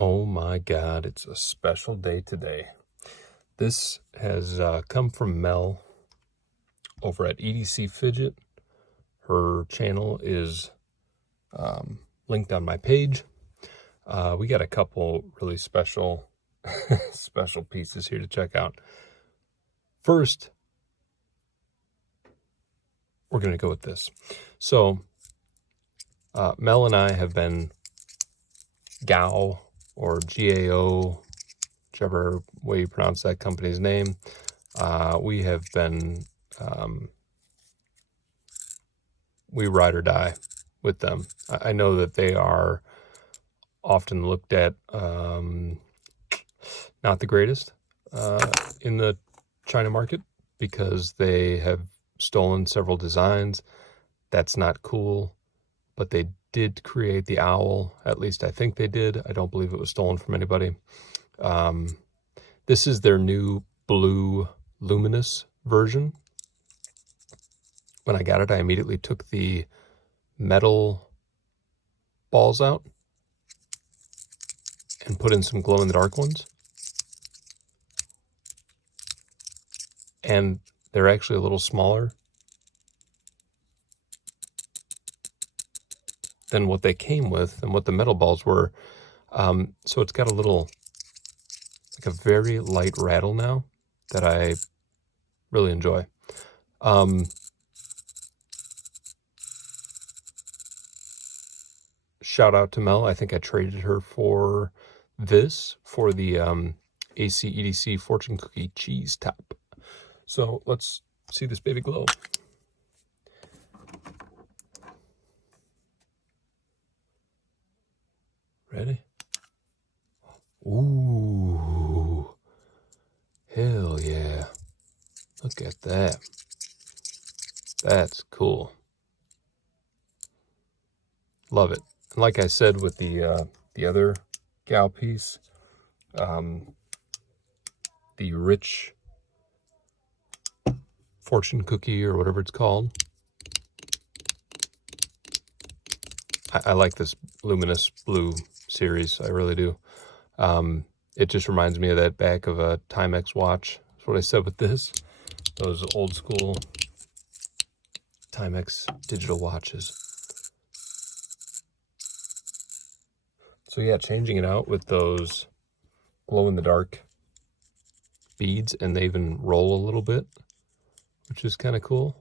Oh my God, it's a special day today. This has come from Mel over at EDC Fidget. Her channel is linked on my page. We got a couple really special special pieces here to check out. First, we're going to go with this. So, Mel and I have been GAO or GAO, whichever way you pronounce that company's name. We have been, we ride or die with them. I know that they are often looked at not the greatest in the China market because they have stolen several designs. That's not cool, but they did create the owl. At least I think they did. I don't believe it was stolen from anybody. This is their new blue luminous version. When I got it, I immediately took the metal balls out and put in some glow-in-the-dark ones. And they're actually a little smaller than what they came with and what the metal balls were. So it's got a little, like a very light rattle now that I really enjoy. Shout out to Mel. I think I traded her for this, for the AC EDC Fortune Cookie Cheese Top. So let's see this baby glow. Ready? Ooh, hell yeah. Look at that. That's cool. Love it. And like I said with the other gal piece, the rich fortune cookie or whatever it's called, I like this luminous blue series. I really do. It just reminds me of that back of a Timex watch. That's what I said with this. Those old school Timex digital watches. So yeah, changing it out with those glow-in-the-dark beads, and they even roll a little bit, which is kind of cool.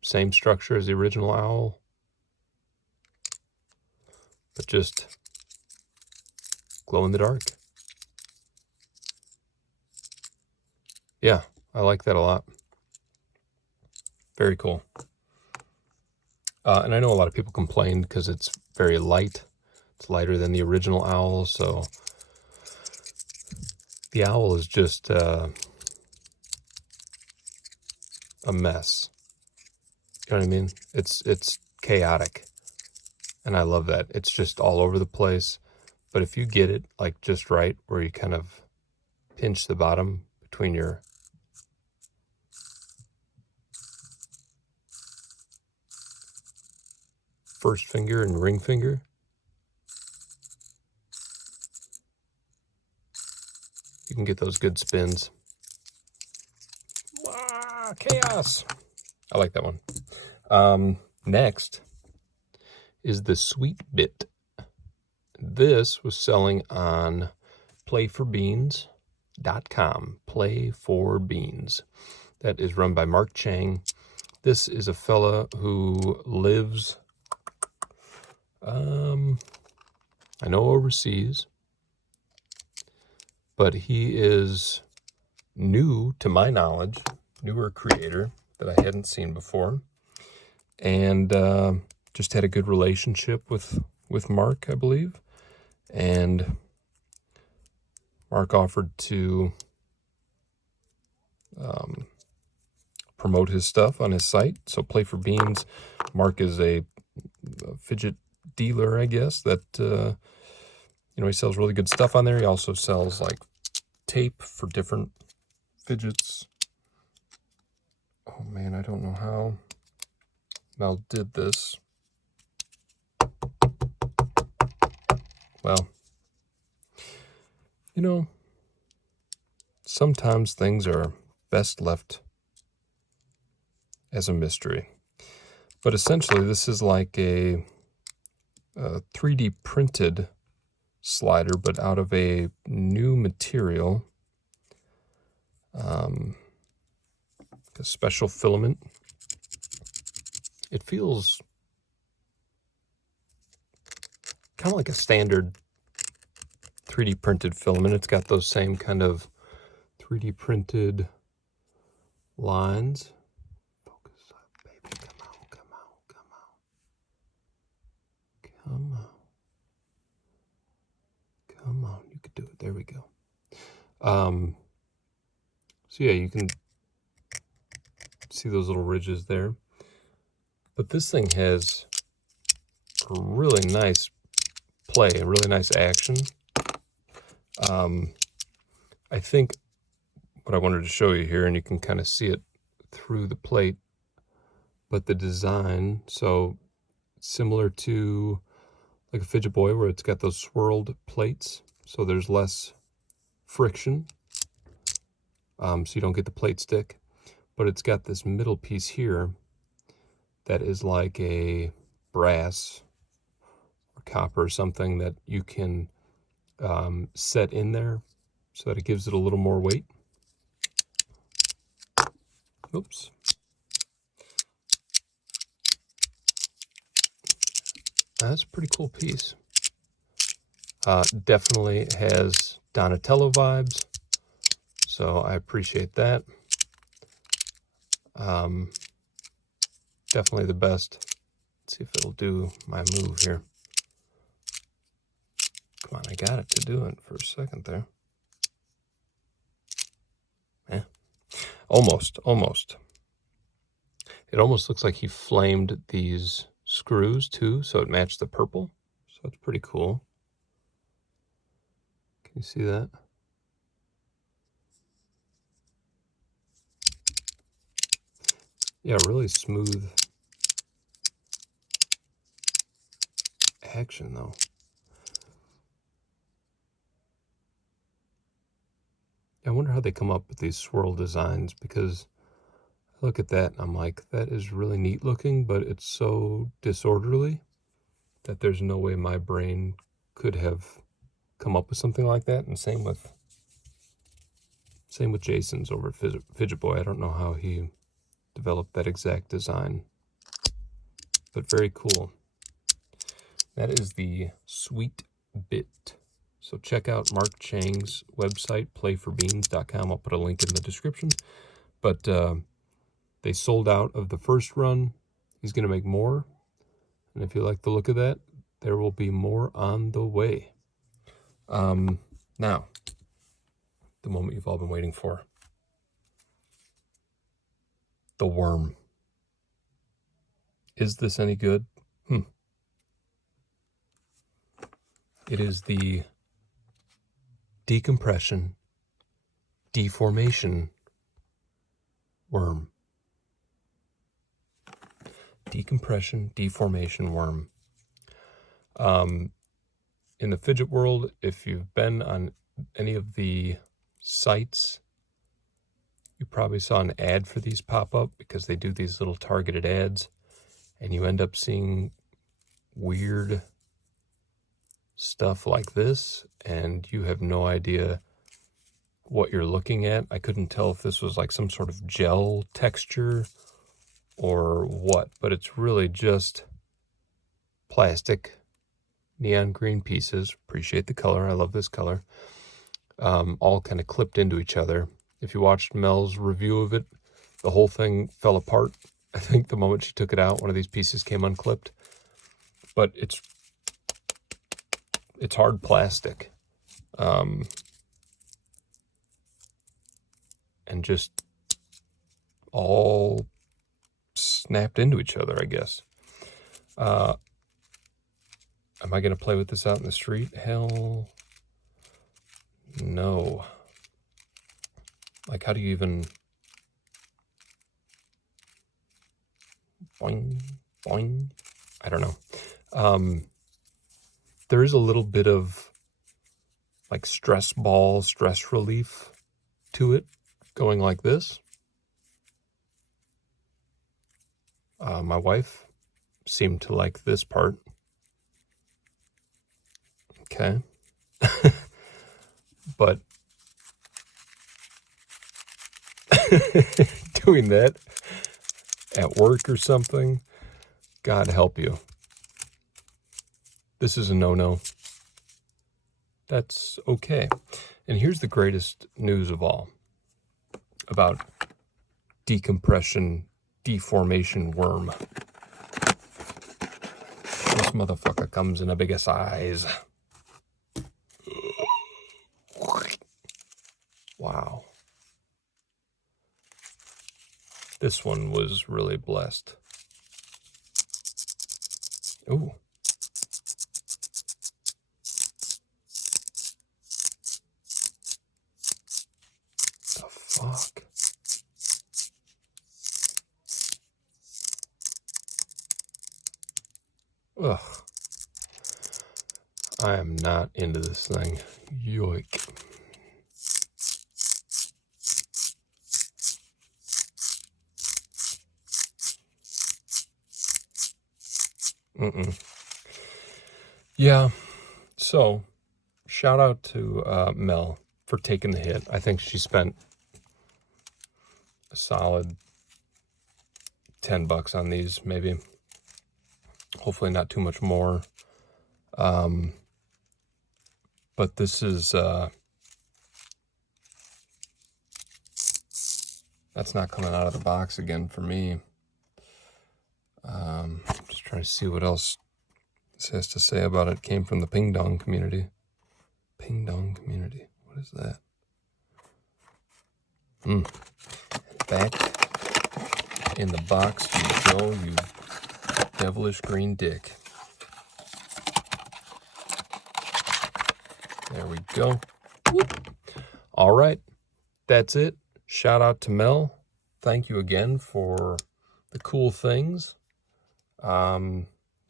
Same structure as the original owl, but just glow-in-the-dark. Yeah, I like that a lot. Very cool. And I know a lot of people complained because it's very light. It's lighter than the original owl, so the owl is just a mess. You know what I mean? It's chaotic, and I love that. It's just all over the place. But if you get it like just right, where you kind of pinch the bottom between your first finger and ring finger, you can get those good spins. Ah, chaos. I like that one. Next is the Sweet Bit. This was selling on playforbeans.com. Play4Beans. That is run by Mark Chang. This is a fella who lives, I know overseas, but he is new to my knowledge, newer creator that I hadn't seen before, and just had a good relationship with Mark, I believe, and Mark offered to promote his stuff on his site. So Play for Beans. Mark is a fidget dealer, I guess, that he sells really good stuff on there. He also sells like tape for different fidgets. Oh man, I don't know how Mel did this. Well, you know, sometimes things are best left as a mystery. But essentially, this is like a 3D printed slider, but out of a new material, a special filament. It feels kind of like a standard 3D printed filament. It's got those same kind of 3D printed lines. Focus up, baby. Come on, come on, come on. Come on. Come on, you could do it. There we go. So yeah, you can see those little ridges there. But this thing has a really nice play, a really nice action. I think what I wanted to show you here, and you can kind of see it through the plate, but the design, so similar to like a Fidget Boy where it's got those swirled plates, so there's less friction, so you don't get the plate stick, but it's got this middle piece here that is like a brass or copper or something that you can set in there so that it gives it a little more weight. Oops. That's a pretty cool piece. Definitely has Donatello vibes, so I appreciate that. Definitely the best. Let's see if it'll do my move here. Come on, I got it to do it for a second there. Yeah, almost. It almost looks like he flamed these screws too, so it matched the purple. So it's pretty cool. Can you see that? Yeah, really smooth action though. I wonder how they come up with these swirl designs, because I look at that and I'm like, that is really neat looking, but it's so disorderly that there's no way my brain could have come up with something like that. And same with Jason's over at Fidget Boy. I don't know how he developed that exact design, but very cool. That is the Sweet Bit. So check out Mark Chang's website, playforbeans.com. I'll put a link in the description. But they sold out of the first run. He's going to make more. And if you like the look of that, there will be more on the way. Now, the moment you've all been waiting for. The worm. Is this any good? It is the decompression, deformation worm. Decompression, deformation worm. In the Fidget world, if you've been on any of the sites, you probably saw an ad for these pop up, because they do these little targeted ads, and you end up seeing weird stuff like this, and you have no idea what you're looking at. I couldn't tell if this was like some sort of gel texture or what, but it's really just plastic neon green pieces. Appreciate the color. I love this color. All kind of clipped into each other. If you watched Mel's review of it, the whole thing fell apart. I think the moment she took it out, one of these pieces came unclipped. But it's hard plastic. And just all snapped into each other, I guess. Am I going to play with this out in the street? Hell no. Like, how do you even... Boing, boing. I don't know. there is a little bit of like stress ball, stress relief to it, going like this. My wife seemed to like this part. Okay. But doing that at work or something, God help you. This is a no-no. That's okay. And here's the greatest news of all about decompression, deformation worm. This motherfucker comes in a bigger size. Wow. This one was really blessed. Ooh. The fuck? Ugh. I am not into this thing. Yoik. Yeah, so shout out to Mel for taking the hit. I think she spent a solid $10 on these, maybe. Hopefully not too much more. But this is, that's not coming out of the box again for me. Just trying to see what else this has to say about it. Came from the Ping Dong community. Ping Dong community. What is that? Back in the box you go, you devilish green dick. There we go. Whoop. All right. That's it. Shout out to Mel. Thank you again for the cool things.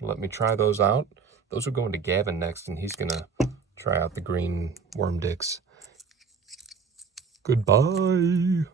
Let me try those out. Those are going to Gavin next, and he's going to try out the green worm dicks. Goodbye.